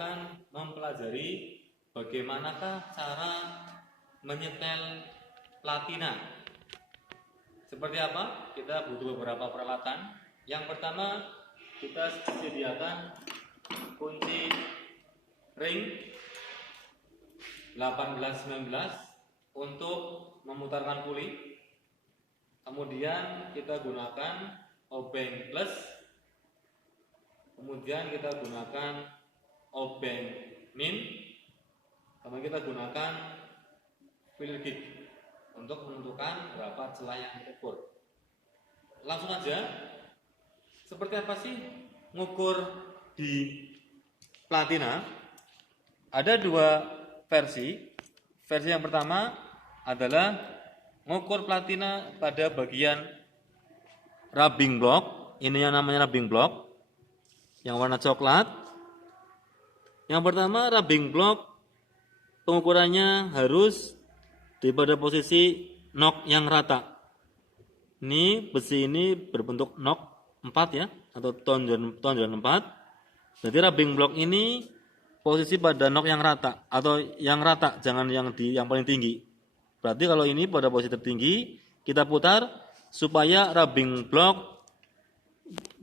akan mempelajari bagaimanakah cara menyetel platina. Seperti apa? Kita butuh beberapa peralatan. Yang pertama, kita sediakan kunci ring 18-19 untuk memutarkan puli. Kemudian kita gunakan obeng plus. Kemudian kita gunakan obeng min. Kemudian kita gunakan filler gig untuk menentukan berapa celah yang kita ukur. Langsung aja. Seperti apa sih ngukur di platina? Ada dua versi. Versi yang pertama adalah ngukur platina pada bagian rubbing block. Ini yang namanya rubbing block, yang warna coklat. Yang pertama, rubbing block pengukurannya harus pada posisi nok yang rata. Ini besi ini berbentuk nok 4 ya, atau tonjolan 4. Jadi rubbing block ini posisi pada nok yang rata, atau yang rata, jangan yang paling tinggi. Berarti kalau ini pada posisi tertinggi, kita putar supaya rubbing block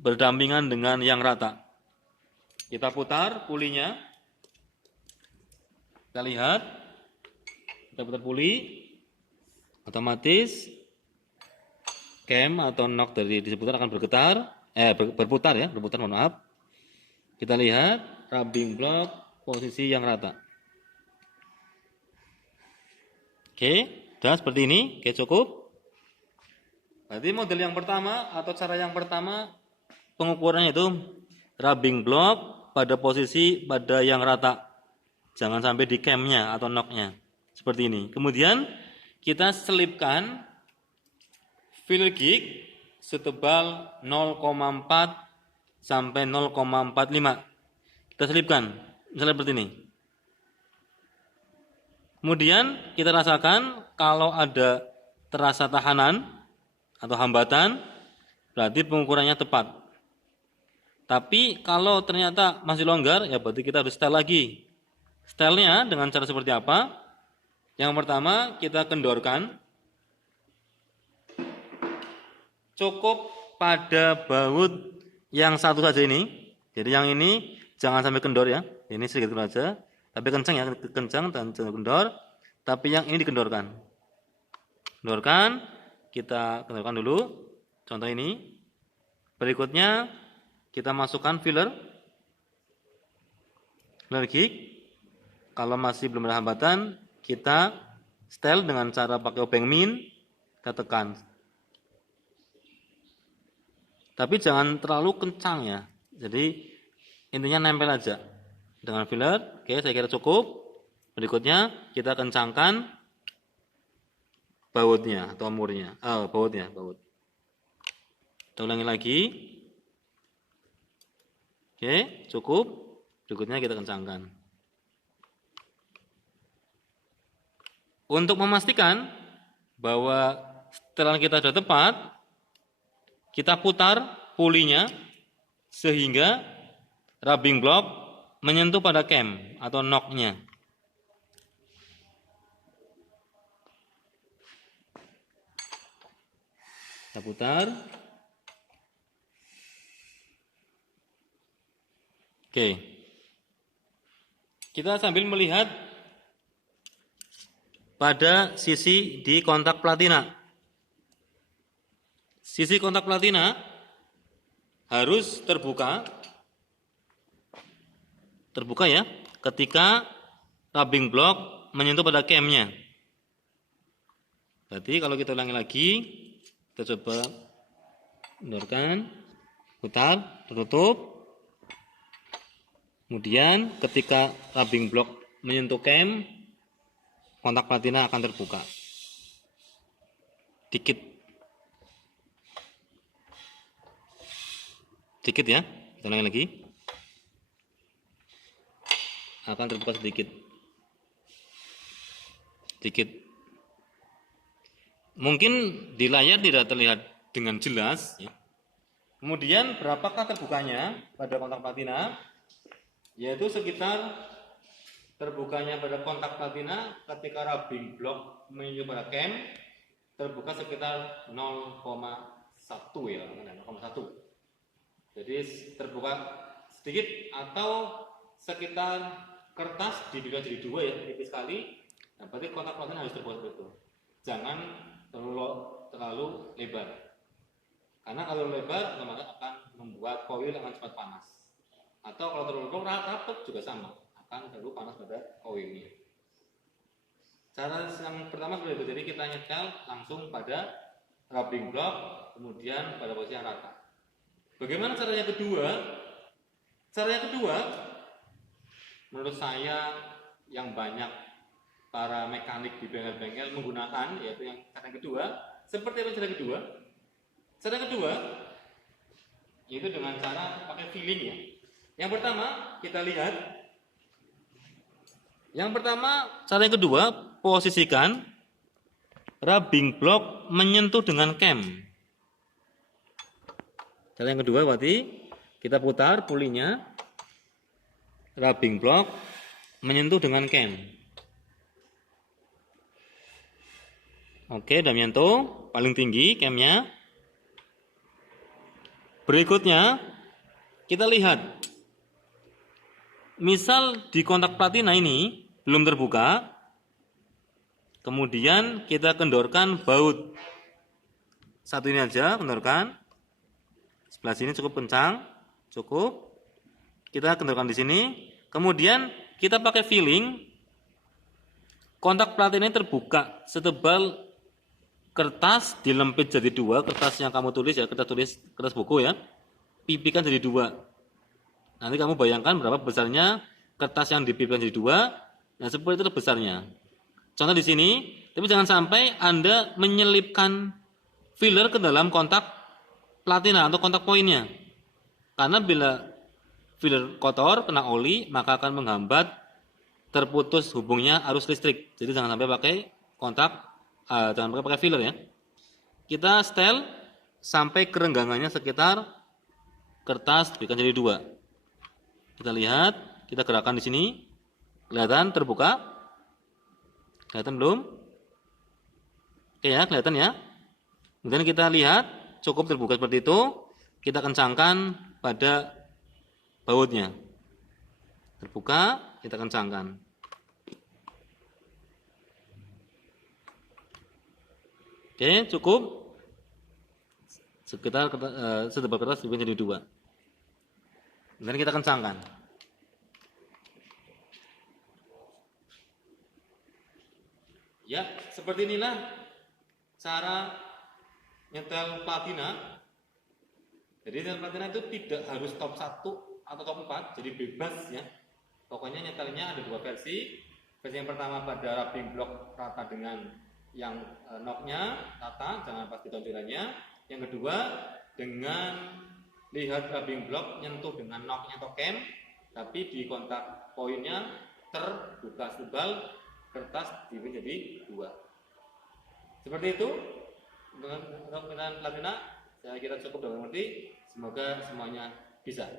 berdampingan dengan yang rata. Kita putar pulinya. Kita lihat. Kita putar puli. Otomatis cam atau knock dari diseputar akan berputar, mohon maaf. Kita lihat rubbing block posisi yang rata. Oke, sudah seperti ini. Oke, cukup. Berarti model yang pertama atau cara yang pertama pengukurannya itu rubbing block pada posisi pada yang rata. Jangan sampai di camnya atau knocknya. Seperti ini. Kemudian kita selipkan filler gig setebal 0,4 sampai 0,45. Kita selipkan. Misalnya seperti ini. Kemudian kita rasakan kalau ada terasa tahanan atau hambatan, berarti pengukurannya tepat. Tapi kalau ternyata masih longgar, ya berarti kita harus setel lagi. Setelnya dengan cara seperti apa? Yang pertama kita kendorkan. Cukup pada baut yang satu saja ini. Jadi yang ini jangan sampai kendor ya. Ini sedikit kendor aja. Tapi kencang ya, kencang dan jangan kendor. Tapi yang ini dikendorkan. Kendorkan, kita kendorkan dulu. Contoh ini. Berikutnya kita masukkan filler gig. Kalau masih belum ada hambatan, kita setel dengan cara pakai obeng min, kita tekan. Tapi jangan terlalu kencang ya. Jadi intinya nempel aja dengan filler. Oke, saya kira cukup. Berikutnya kita kencangkan bautnya atau murnya. Baut. Kita ulangi lagi. Oke, cukup. Berikutnya kita kencangkan. Untuk memastikan bahwa setelan kita sudah tepat, kita putar pulinya sehingga rubbing block menyentuh pada cam atau knocknya. Kita putar. Oke. Kita sambil melihat pada sisi di kontak platina. Sisi kontak platina harus terbuka ya, ketika rubbing block menyentuh pada camnya. Berarti kalau kita ulangi lagi, kita coba kendorkan, putar, tertutup. Kemudian ketika rubbing block menyentuh cam, kontak platina akan terbuka. Dikit ya, kita ulangi lagi. Akan terbuka sedikit. Mungkin di layar tidak terlihat dengan jelas ya. Kemudian berapakah terbukanya pada kontak platina? yaitu sekitar terbukanya pada kontak platina ketika rubbing block menuju pada cam terbuka sekitar 0,1 ya, 0,1. Jadi terbuka sedikit atau sekitar kertas dibelah jadi dua ya, tipis sekali. Nah, berarti kontak platina harus terbuka seperti itu. Jangan terlalu lebar. Karena kalau lebar otomatis akan membuat koil akan cepat panas. Atau kalau terlalu rapat juga sama, akan terlalu panas pada koilnya. Cara yang pertama seperti itu, jadi kita nyetel langsung pada rubbing block, kemudian pada posisi yang rata. Bagaimana caranya kedua? Caranya kedua, menurut saya yang banyak para mekanik di bengkel-bengkel menggunakan, yaitu yang cara kedua, seperti apa cara kedua? Cara kedua, yaitu dengan cara pakai feeling ya. Yang pertama kita lihat. Yang pertama, cara yang kedua, posisikan rubbing block menyentuh dengan cam. Cara yang kedua berarti kita putar pulinya, rubbing block menyentuh dengan cam. Oke, udah menyentuh, paling tinggi camnya. Berikutnya kita lihat. Misal di kontak platina ini belum terbuka, kemudian kita kendorkan baut. Satu ini aja, kendorkan. Sebelah sini cukup kencang, cukup. Kita kendorkan di sini. Kemudian kita pakai feeling. Kontak platina ini terbuka setebal kertas dilempit jadi dua. Kertas yang kamu tulis ya, kertas buku ya. Pipikan jadi dua. Nanti kamu bayangkan berapa besarnya kertas yang dipipihkan jadi dua. Nah, seperti itu besarnya. Contoh di sini, tapi jangan sampai Anda menyelipkan filler ke dalam kontak platina atau kontak poinnya. Karena bila filler kotor, kena oli, maka akan menghambat terputus hubungnya arus listrik. Jadi jangan sampai pakai kontak, jangan pakai filler ya. Kita setel sampai kerenggangannya sekitar kertas diberikan jadi dua. Kita lihat, kita gerakkan di sini. Kelihatan terbuka? Kelihatan belum? Oke ya, kelihatan ya. Kemudian kita lihat, cukup terbuka seperti itu. Kita kencangkan pada bautnya. Terbuka, kita kencangkan. Oke, cukup. Sekitar setebal kertas diberikan jadi dua. Kemudian kita kencangkan. Ya, seperti inilah cara nyetel platina. Jadi nyetel platina itu tidak harus top 1 atau top 4, jadi bebas ya. Pokoknya nyetelnya ada dua versi. Versi yang pertama pada rubbing block rata dengan yang knob-nya rata, jangan pas di tonjolannya. Yang kedua dengan lihat rubbing block nyentuh dengan knob-nya atau cam, tapi di kontak poinnya terbuka setebal kertas diberi jadi dua. Seperti itu untuk penggunaan platina. Saya kira cukup dalam mengerti. Semoga semuanya bisa.